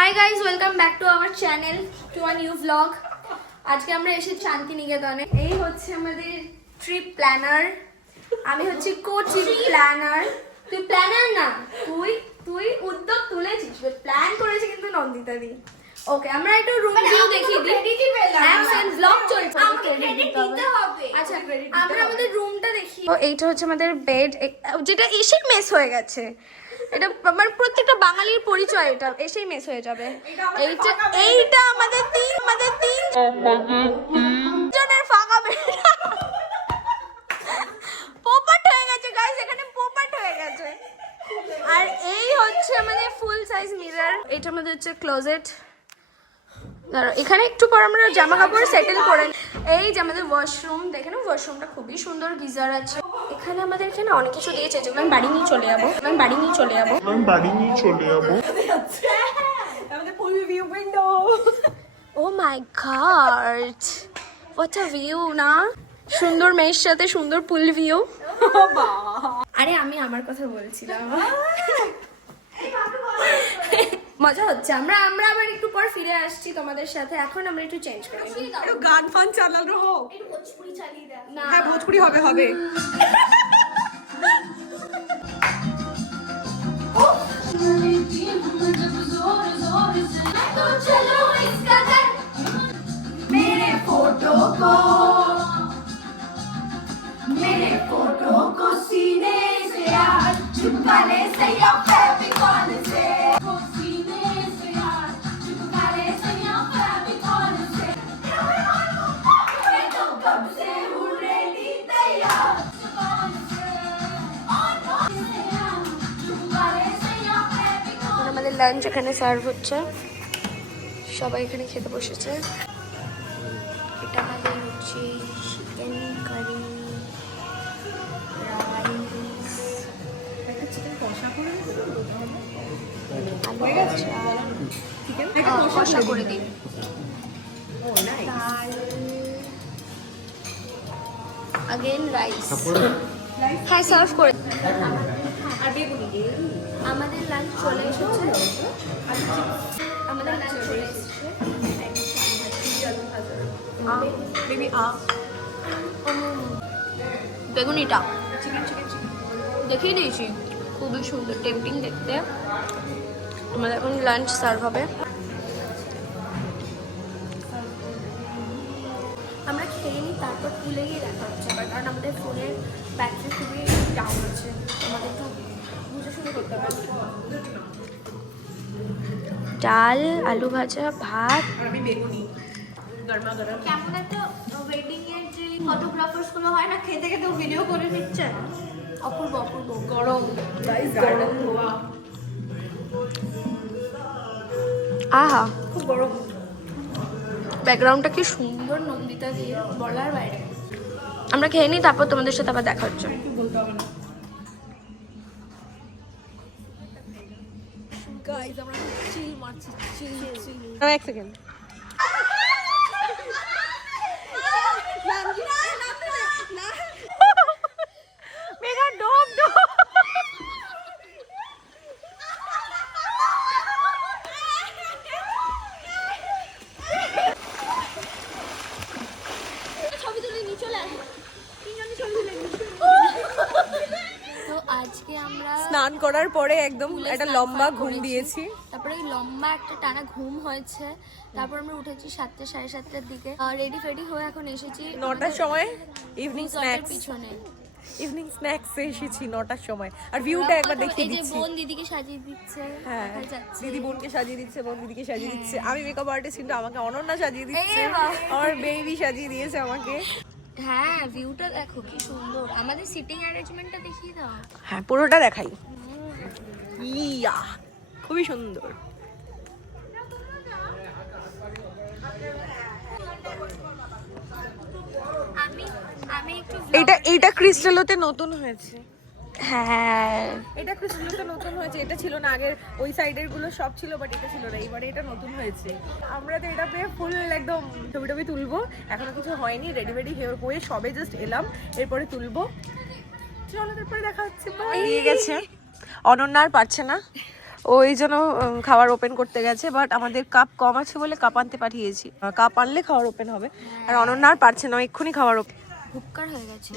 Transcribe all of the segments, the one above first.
Hi guys, welcome back to our channel to a new blog. আজকে আমরা এসেছি শান্তিনিকেতনে। এই হচ্ছে আমাদের ট্রিপ প্ল্যানার। আমি হচ্ছি কো ট্রিপ প্ল্যানার। তুই প্ল্যানার না, তুই উদ্যোগ তুলেছিস, প্ল্যান করেছে কিন্তু নন্দিতা দি। ওকে, আমরা একটু রুম ভিউ দেখিয়ে দিই। ব্লগ চলছে, আচ্ছা আমরা আমাদের রুমটা দেখি। এইটা হচ্ছে আমাদের বেড, যেটা এসেই মেস হয়ে গেছে। এটা আমার প্রত্যেকটা বাঙালির পরিচয়, এটা এসেই মেস হয়ে যাবে। এইটা আমাদের তিন জনের ফাঁকা বেড। পোপাট হয়ে গেছে গাইস, এখানে পোপাট হয়ে গেছে। আর এই হচ্ছে আমাদের ফুল সাইজ মিরর। এটা আমাদের হচ্ছে ক্লোজেট। এখানে একটু পর আমরা জামা কাপড় সেটেল করে। এই যে আমাদের ওয়াশরুম, দেখেন ওয়াশরুমটা খুবই সুন্দর, গিজার আছে। এখানে আমাদের এখানে অনেক কিছু দিয়েছে যেগুলো আমি বাড়ি নিয়ে চলে যাবো। ও মাই গড, হোয়াট আ ভিউ না! সুন্দর মেয়ের সাথে সুন্দর পুল ভিউ। আরে আমি আমার কথা বলছিলাম। মজা হচ্ছে। আমরা আবার একটু পর ফিরে আসছি তোমাদের সাথে। এখন আমরা একটু চেঞ্জ করি, একটু গান ফান চালানো হোক। ভোজপুরি চালিয়ে দাও না। হ্যাঁ, ভোজপুরি হবে। मेरे फोटो को सीने से यार चिपका ले सैया फेविकॉल से सीने से यार चिपका ले सैया फेविकॉल से मैं तो कब से हूँ रेडी तैयार चिपका ले सैया फेविकॉल। আমাদের লাঞ্চ এখানে সার্ভ হচ্ছে, সবাই এখানে খেতে বসেছে। এটা আমাদের হচ্ছে চিকেন কারি, রাইস, চিকেন কষা করে আলু ভাজা, কষা করে দিন, ডাল, আগেন রাইস। হ্যাঁ, সার্ভ করে। আমাদের লাঞ্চ চলে এসেছে। বেগুনিটা দেখিয়ে দিয়েছি, খুবই সুন্দর, টেম্পটিং দেখতে। আমাদের এখন লাঞ্চ সার্ভ হবে। আমরা খেয়ে নিই, তারপর তুলে গিয়ে দেখা হচ্ছে আবার, কারণ আমাদের ফোনের ব্যাটারি খুবই ডাউন আছে। আমাদের একটু বুঝে শুনে করতে হবে। ডাল, আলু ভাজা, ভাত, আর আমি বেগুনি গরমা গরম। কেমন একটা ওয়েডিং এর যে ফটোগ্রাফার্স গুলো হয় না, খেতে খেতে ভিডিও করে নিচ্ছে, অপূর্ব অপূর্ব। গরম গাইস, গার্ডেন ধোয়া। আহা, খুব গরম। ব্যাকগ্রাউন্ডটা কি সুন্দর নন্দিতা দিয়ে, বলার বাইরে। আমরা খেয়ে নিই, তারপর তোমাদের সাথে আবার দেখা হচ্ছে। কিছু বলতে হবে না গাইস, আমরা চিল মারছি, চিল। এক সেকেন্ড। মেগা ডোপ তো আজকে আমরা স্নান করার পরে একদম পুলে একটা স্নান লম্বা ফান ঘুম করেছি। দিয়েছি। তারপরে এই লম্বা একটা টানা ঘুম হয়েছে। তারপর আমরা উঠেছি 7টা সাড়ে 7টার দিকে, রেডি ফেডি হয়ে এখন এসেছি 9টার সময় ইভিনিং রিসর্টের স্ন্যাক্স। পিছনে। ইভিনিং স্ন্যাক্সে এসেছি 9টার সময়। আর ভিউটা একবার দেখিয়ে এই যে দিচ্ছি। বোন দিদিকে সাজিয়ে দিচ্ছে, হ্যাঁ, দেখা যাচ্ছে। দিদি বোনকে সাজিয়ে দিচ্ছে, বোন দিদিকে সাজিয়ে দিচ্ছে। আমি মেকআপ আর্টিস্ট, কিন্তু আমাকে অনন্যা সাজিয়ে দিচ্ছে। এই বাবা। আমার বেবি সাজিয়ে দিয়েছে আমাকে। হ্যাঁ, ভিউটা দেখো কি সুন্দর। আমাদের সিটিং অ্যারেঞ্জমেন্টটা দেখিয়ে দাও। হ্যাঁ, পুরোটা দেখাই। ইয়া, খুবই সুন্দর। আমি একটু এইটা ক্রিস্টালোতে নতুন হয়েছে। হ্যাঁ, এটা ক্রিস্টালোতে নতুন হয়েছে, এটা ছিল না আগের। ওই সাইডের গুলো সব ছিল, বাট এটা ছিল না। এবারে এটা নতুন হয়েছে। আমরা তো এটা পেয়ে ফুল একদম ছবি তুলবো। এখনো কিছু হয়নি, রেডি হয়ে সবে জাস্ট এলাম, এরপরে তুলবো। চলো, তারপরে দেখা হচ্ছে। দিয়ে গেছে অনন্যা, আর পারছে না। ও এই জন্য খাবার ওপেন করতে গেছে, বাট আমাদের কাপ কম আছে বলে কাপ আনতে পাঠিয়েছি। কাপ আনলে খাবার ওপেন হবে, আর অনন্যা আর পারছে না, এক্ষুনি খাবার ওপেন। হুক্কার হয়ে গেছে।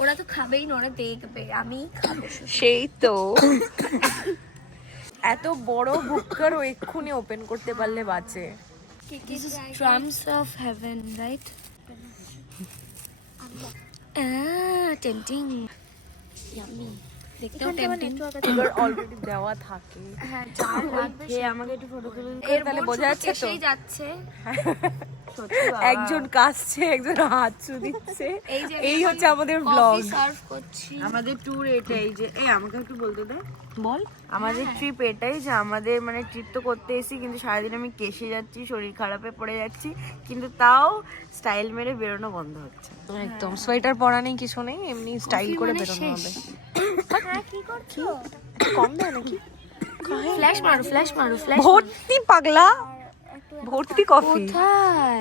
ওরা তো খাবেই না, ওরা দেখবে, আমি খাবো শুধু। সেই তো এত বড় ভুক্কার ও এক্ষুনি ওপেন করতে পারলে বাঁচে। This is drums of heaven, right? Tempting. Yummy. দেখতেও tempting. এবার অলরেডি দেওয়া থাকে। হ্যাঁ, যার লাগবে সে আমাকে একটু ফটো তুলে এর তাহলে বোন বোঝা শুধু যাচ্ছে তো? কেসেই যাচ্ছে। একজন কাশছে, একজন হাত ছু দিচ্ছে। এই যে এই হচ্ছে আমাদের ব্লগ। কফি সার্ভ করছি। আমাদের ট্যুর এটাই যে আমাকে একটু বলতে দে। বল। আমাদের ট্রিপ এটাই যে আমাদের মানে ট্রিপ তো করতে এসেছি, কিন্তু সারাদিন আমি কেসে যাচ্ছি, শরীর খারাপে পড়ে যাচ্ছি, কিন্তু তাও স্টাইল মেরে বেরোনো বন্ধ হচ্ছে। একদম সোয়েটার পরা নেই, কিছু নেই, এমনি স্টাইল করে মানে বেরোনো হবে। হ্যাঁ, কি করছো? কম দেয় নাকি? ফ্ল্যাশ মারো, ফ্ল্যাশ মারো, ফ্ল্যাশ। ভর্তি পাগলা, ভর্তি কফি। কোথায়?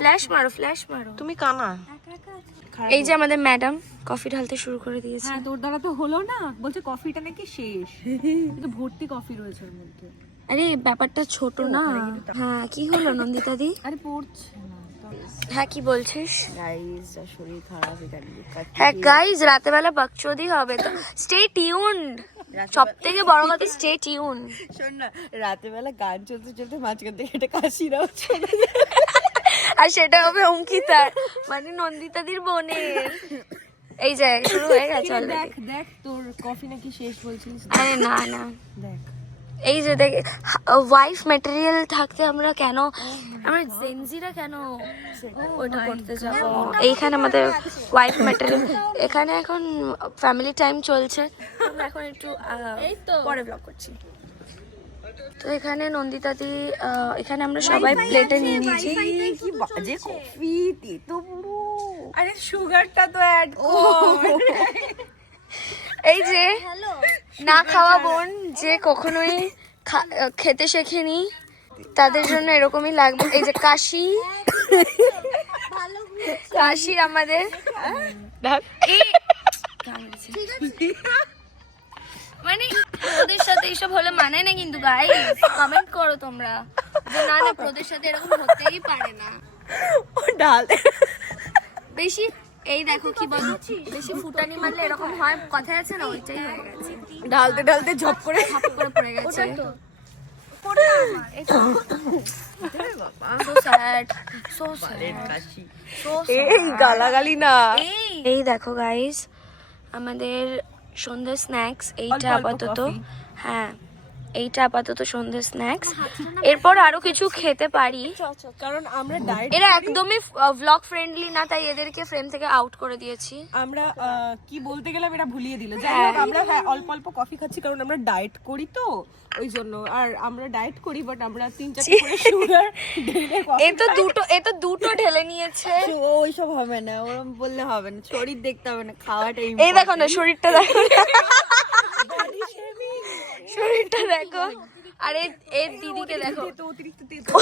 ফ্ল্যাশ মারো, ফ্ল্যাশ মারো। তুমি কানা। এই যে আমাদের ম্যাডাম কফি ঢালতে শুরু করে দিয়েছে। হ্যাঁ, তোর দ্বারা তো হলো না, বলছে কফিটা নাকি শেষ, কিন্তু ভর্তি কফি রয়েছে ওর মধ্যে। আরে ব্যাপারটা ছোট না। হ্যাঁ, কি হলো নন্দিতা দি? আরে পড়ছে না। হ্যাঁ, কি বলছিস? গাইস যা শরীর খারাপ এখানে। হ্যাঁ গাইজ, রাতেবেলা বাকচোদি হবে তো স্টে টিউনড। সব থেকে বড় কথা স্টে টিউন। শোন না, রাতের বেলা গান চলতে চলতে মাঝখান থেকে একটা কাশিরাও চলে আর সেটা হবে অঙ্কিতার, মানে নন্দিতাদির বোনের। এই যে শুরু হয়ে গেছে already। দেখ দেখ, তোর কফি নাকি শেষ বলছিস। আরে না না, দেখ এই যে দেখ, ওয়াইফ ম্যাটেরিয়াল থাকতে আমরা কেন, আমরা জেনজিরা কেন ওইটা করতে যাবো? এইখানে আমাদের ওয়াইফ ম্যাটেরিয়াল, এখানে এখন ফ্যামিলি টাইম চলছে, আমরা এখন একটু পরে ব্লগ করছি। তো এখানে নন্দিতাদি, এখানে আমরা সবাই প্লেটে নিয়ে নিয়েছি। কি বাজে কফি, তেতো পুরো। আরে সুগারটা তো অ্যাড কর। এই যে না খাওয়া বোন যে কখনোই খেতে শেখেনি, তাদের জন্য এরকমই লাগবে। এই যে কাশি, কাশি আমাদের মানে ওদের সাথে এইসব হলে মানে না, কিন্তু গাইস কমেন্ট করো তোমরা যে না না, ওদের সাথে এরকম হতেই পারে না। ও ডাল বেশি এই দেখো কি বলো, বেশি ফুটানি মারলে এরকম হয়, কথা আছে না, ওইটাই হয়ে গেছে। ঢালতে ঢালতে ঝপ করে হাপ করে পড়ে গেছে। So sad, so sad, so এই গালাগালি না। এই দেখো গাইস, আমাদের সন্ধ্যে স্ন্যাক্স এইটা অল্প অল্প আপাতত। coffee। হ্যাঁ, এইটা আপাতত সন্ধ্যে স্ন্যাক্স। এরপর আরো কিছু খেতে পারি, কারণ আমরা ডায়েট, এরা একদমই ভ্লগ ফ্রেন্ডলি না, তাই এদেরকে ফ্রেম থেকে আউট করে দিয়েছি। আমরা কি বলতে গেলাম এটা ভুলিয়ে দিল। যাই হোক, আমরা হ্যাঁ অল্প অল্প কফি খাচ্ছি, কারণ আমরা ডায়েট করি তো ওই জন্য। আর আমরা ডায়েট করি, বাট আমরা 3-4 করে সুগার ঢেলে এ তো দুটো ঢেলে নিয়েছে। ওইসব হবে না, ওরম বললে হবে না, শরীর দেখতে হবে না, খাওয়াটা এই দেখো না, শরীরটা দেখো, শরীরটা দেখো। আর এর দিদিকে দেখো, অতিরিক্ত তেতো।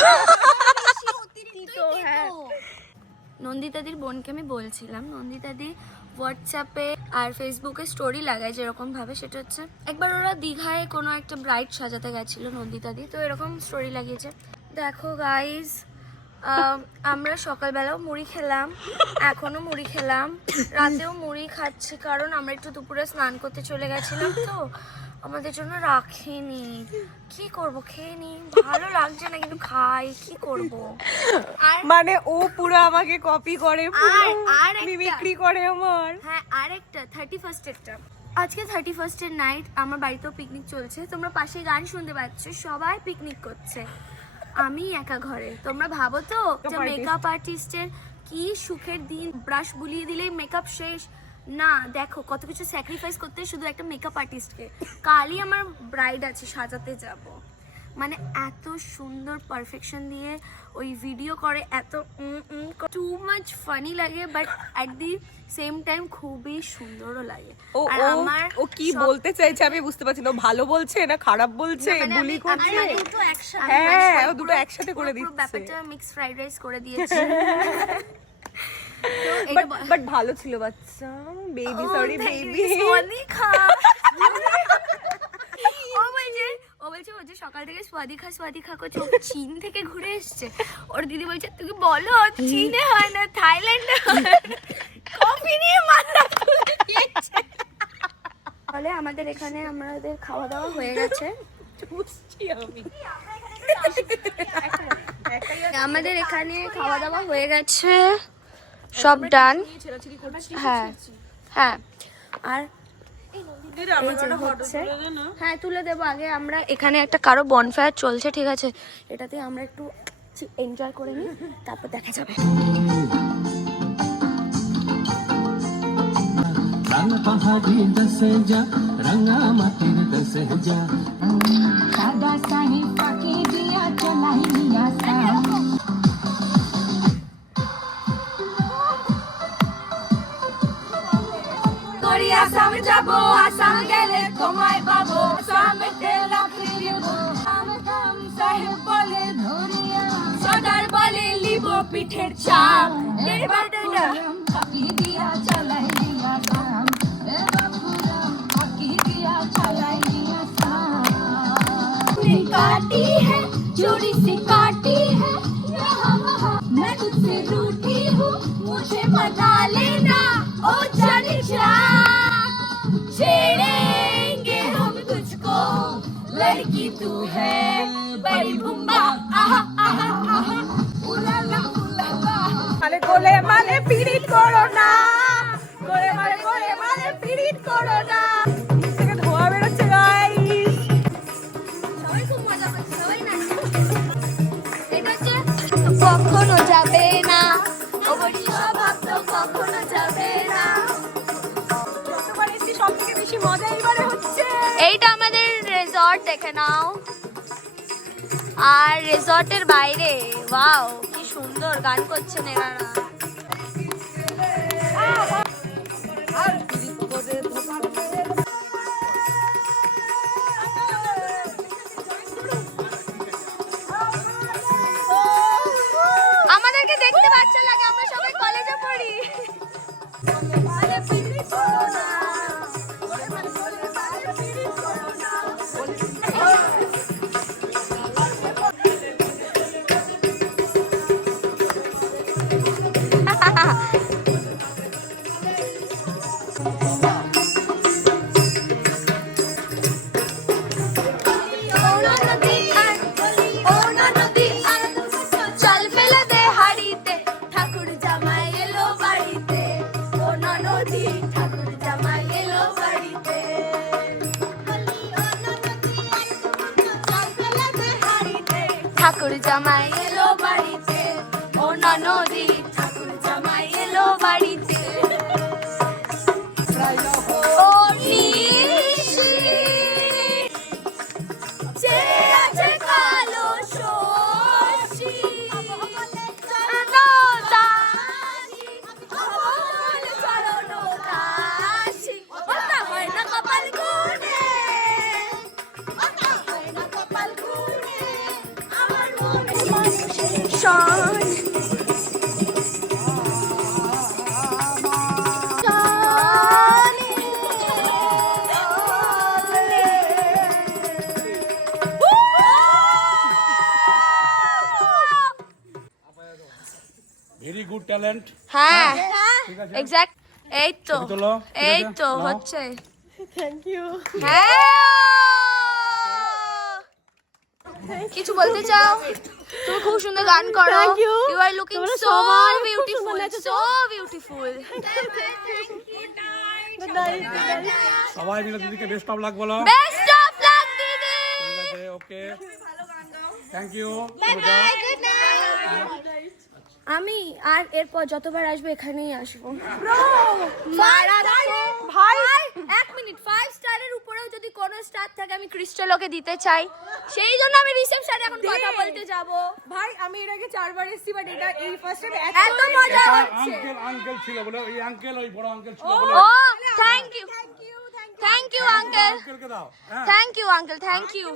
নন্দিতাদির বোনকে আমি বলছিলাম, নন্দিতাদি হোয়াটসঅ্যাপে আর ফেসবুকে স্টোরি লাগায় যেরকম ভাবে, সেটা হচ্ছে একবার ওরা দীঘায় কোনো একটা ব্রাইড সাজাতে গেছিল নন্দিতাদি, তো এরকম স্টোরি লাগিয়েছে। দেখো গাইজ, আমরা সকালবেলাও মুড়ি খেলাম, এখনো মুড়ি খেলাম, রাতেও মুড়ি খাচ্ছি, কারণ আমরা একটু দুপুরে স্নান করতে চলে গেছিলাম, তো আমাদের জন্য রাখিনি। কি করব, খেয়ে নি, ভালো লাগছে না কিন্তু খাই, কি করব। আর মানে ও পুরো আমাকে কপি করে, আর মিমিক্রি করে আমার। হ্যাঁ, আরেকটা 31st একটা, আজকে 31st এর নাইট আমার বাড়িতেও পিকনিক চলছে, তোমরা পাশে গান শুনতে পাচ্ছ, সবাই পিকনিক করছে, আমি একা ঘরে। তোমরা ভাবো তো যে মেকআপ আর্টিস্টের কি সুখের দিন, ব্রাশ বুলিয়ে দিলেই মেকআপ শেষ না। দেখো কত কিছু স্যাক্রিফাইস করতে হয় শুধু একটা মেকআপ আর্টিস্টকে। কালই আমার ব্রাইড আছে, সাজাতে যাব, মানে এত সুন্দর পারফেকশন দিয়ে ওই ভিডিও করে, এত টু মাচ ফানি লাগে, but at the same time খুবই সুন্দরও লাগে। আর আমার ও কি বলতে চাইছে আমি বুঝতে পারছি না, ও ভালো বলছে না খারাপ বলছে, বুলি করছে। হ্যাঁ, ও দুটো একসাথে করে দিচ্ছে, ব্যাপারটা মিক্স ফ্রাইড রাইস করে দিয়েছে। বাট ভালো ছিল বাচ্চা, বেবি, সরি বেবি। অনেক বলছে ও যে সকাল থেকে স্বাদি খা করছে, ও চীন থেকে ঘুরে এসছে। ওর দিদি বলছে তুমি বলো চীনে হয় না থাইল্যান্ডে হয়, কফি নিয়ে মাথা তুলে দিয়েছে। তাহলে আমাদের এখানে আমাদের খাওয়া দাওয়া হয়ে গেছে। আমাদের এখানে খাওয়া দাওয়া হয়ে গেছে, সব ডান। হ্যাঁ হ্যাঁ, আর এই যে হচ্ছে, হ্যাঁ তুলে দেবো। আগে আমরা এখানে একটা কারো বনফায়ার চলছে, ঠিক আছে, এটাতে আমরা একটু এনজয় করে নিই, তারপর দেখা যাবে। रंग पहाड़ी दसे जा रंगा मातिर दसे जा सादा साही फाकी दिया चलाई दिया सा করি আসাম যাবো, আসাম গেলে তোমায় পাবো, আসামেতে লাকড়ি দেবো, আসাম সাহেব বলে ধরিয়া, সর্দার বলে লিব পিঠের চাপ, ফাঁকি দিয়া চালাই দিয়া সাম, এ বাপুরাম ফাঁকি দিয়া চালাই দিয়া সাম। काटी है चोरी से काटी है यहाँ वहाँ, मैं तुझसे रूठी हूँ, मुझे मना लेना ओ जाने जा, छेड़ेंगे हम तुझको, लड़की तू है बड़ी बुम्बा, आहा आहा आहा, उलाला उलाला। মানে গোলে মানে পিরিত করো না, গোলে মানে পিরিত করো না। নিচ থেকে ধোয়া বেরোচ্ছে গাইস। সবাই খুব মজা করছে, সবাই নাচছে। এটা হচ্ছে কখনো যাবে না, ও বড়ি স্বভাব তো কখনো যাবে না। যতবার এসেছি সব থেকে বেশি মজা এবারে হচ্ছে। এইটা আমাদের রিসর্ট, দেখে নাও। আর রিসর্টের বাইরে ওয়াও কি সুন্দর গান করছেন এনারা। আমাদেরকে দেখতে বাচ্চা লাগে, আমরা সবাই কলেজে পড়ি। চল ফেলে দে হাড়িতে, ঠাকুর জামাই এলো বাড়িতে, ও ননদি ঠাকুর জামাই এলো বাড়িতে। ঠাকুর জামাই এলো বাড়িতে, ও ননদি ঠাকুর জামাই এলো বাড়িতে। ও নিশি যে আছে কালো শশী, চরণ দাসী, অমল চরণ দাসী, ওটা হয় না কপাল গুনে, ওটা হয় না কপাল গুনে, আমার মনে মানুষের শান। Very good talent. হ্যাঁ এক্স্যাক্ট, এই তো ছবি তোলো, ঠিক এই আছে? তো নাও। হচ্ছে। Thank you. হ্যাঁ কিছু বলতে চাও? তুমি খুব সুন্দর গান করো। Thank you. You are looking তোমরা সো সবাই খুব বিউটিফুল, সুন্দর নেচেছো। So beautiful. সবাই মিলে দিদিকে বেস্ট অফ লাক বলো। বেস্ট অফ লাক দিদি। ঠিক আছে, ওকে, থ্যাংক ইউ। আমি আর এরপর যতবার আসবো এখানেই আসবো। ভাই এক মিনিট, 5 স্টারের উপরেও যদি কোনো স্টার থাকে আমি ক্রিস্টালোকে দিতে চাই, সেই জন্য আমি রিসেপশনে এখন কথা বলতে যাব। ভাই আমি এর আগে 4 বার এসেছি, বাট এটা এই ফার্স্ট টাইম এত মজা হচ্ছে। আঙ্কেল ছিল বলে, ওই আঙ্কেল, ওই বড় আঙ্কেল ছিল বলে। ও thank you, thank you uncle, আঙ্কেলকে দাও। হ্যাঁ, thank you uncle, thank you.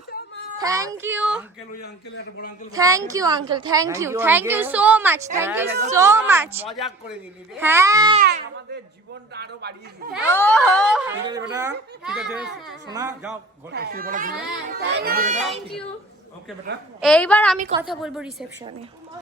Thank you uncle ওই আঙ্কেল একটা বড় uncle thank you uncle thank you so much so much মজা করে দিলি রে হ্যাঁ আমাদের জীবনটা আরো বাড়িয়ে দিলি ঠিক আছে বেটা ঠিক আছে শোনা যাও ঘরে এসে বলা দিলে থ্যাংক ইউ ওকে বেটা এইবার আমি কথা বলবো রিসেপশনে